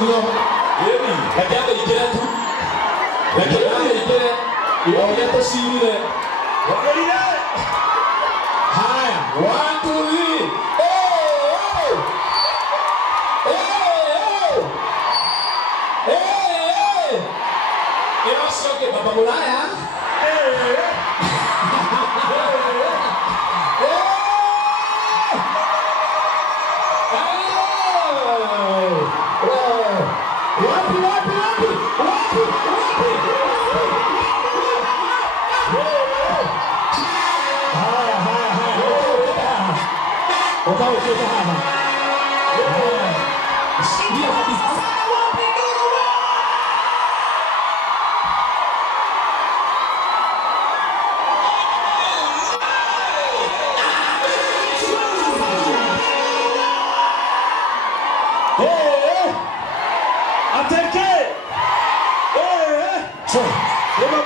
niguo. Reke ameikire tu. Reke ameikire. Oya tucirire. Haya, 1 2 3. Eu sou que Baba Mulaya.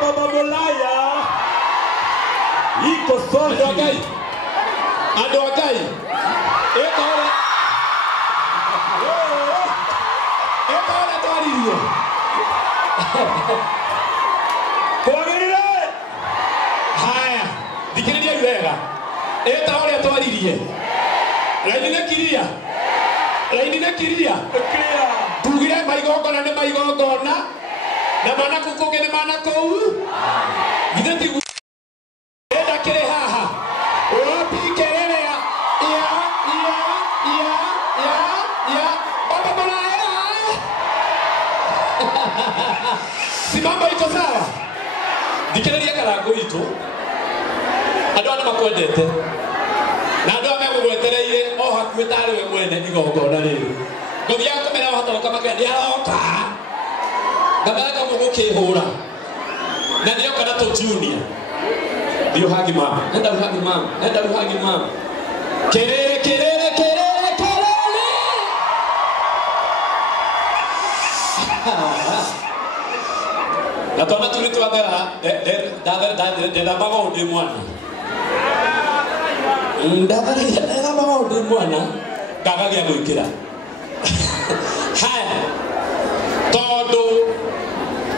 Baba Mulaya. Iko sote. Adogai. Ekora toririo. Kwagirire. Haya, dikiriria wega. Ekora toririe. Raini kiria. Tugire maigongona ne maigongona. Na mana kukoge ne mana kou. Githeti enda kire haha. Opi kerere ya. Baba Mulaya. Si mambo iko sawa. Dikiriria karango itu. Andu ana makwendete. Na andu amegugwetereire o hakuhe tari we mwene igongona riru. Ngothia komera hatoka makende aroka. Gabaga mugukihura. Na ndio kana to junior. Ndio hagi mama. Enda uhagi mama. Kerere. Na tona tulitu adera da bago de mwana. Ndabara bago de mwana. Gaga ya gwikira. Haya. Todo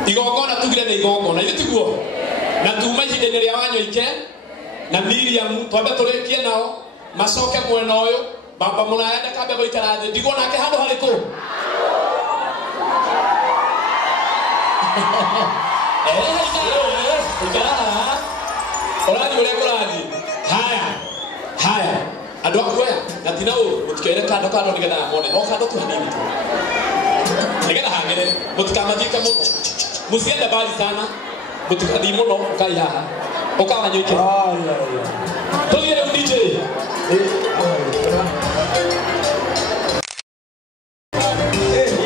igongona tugire na igongona ile tiguo. Na tuma hidene ria wanyo ike. Na Miriam twambe turekie nao macoke mwena uyu Baba Mulaya ndakabe goikara thi ndigwo nake handu hariku. Orani ule kurani. Haya. Andu akuya na tinao mutikere kando nigetha amone. O kando tu hanini tu. Nigetha hangere mutikamadika muno. Musiende bali sana. Mutikadi muno ukai haha. Ukawanyo ike. Tugire DJ.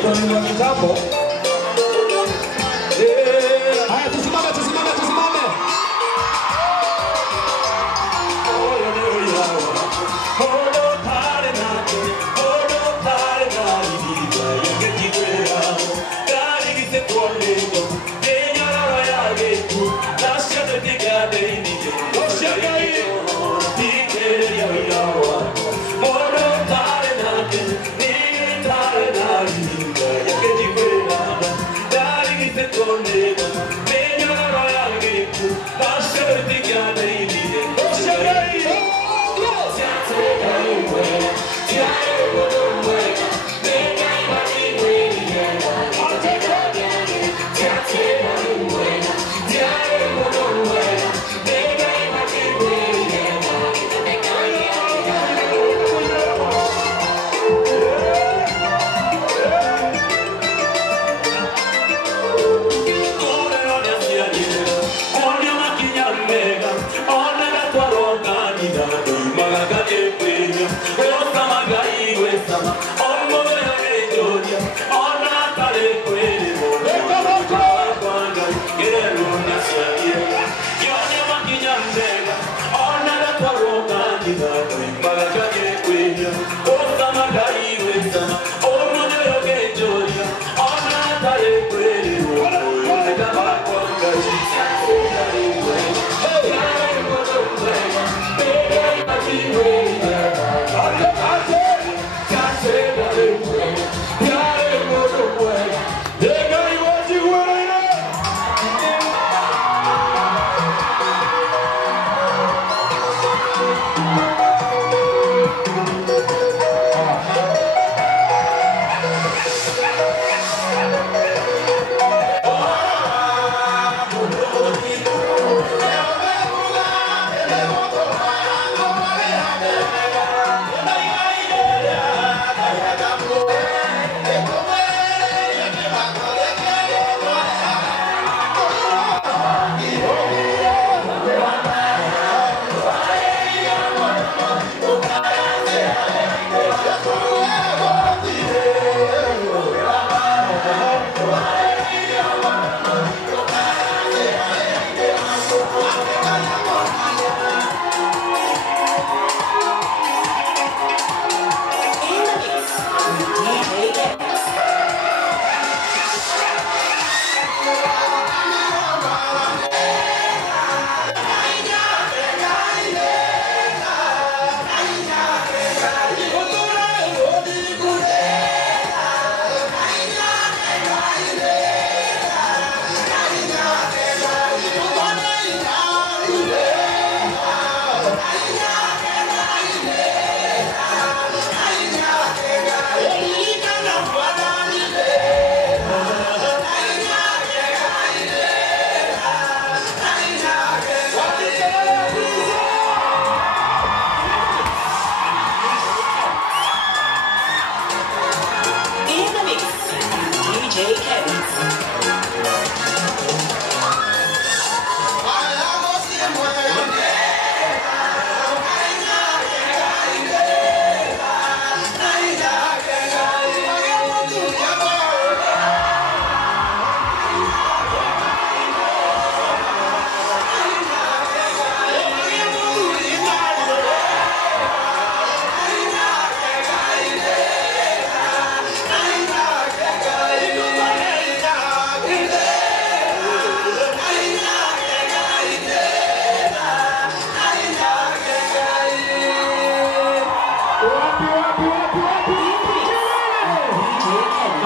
Tuna kitambo. Haya tusimame. Yeah. DJ Kevin.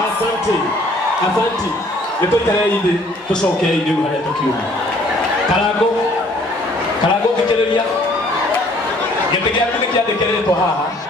Asante. Nitoikare indi tucoke indi haria tukiuma. Karago thikiriria. Gĩtĩ gĩaku nĩ kĩandĩkĩrĩtwo haha.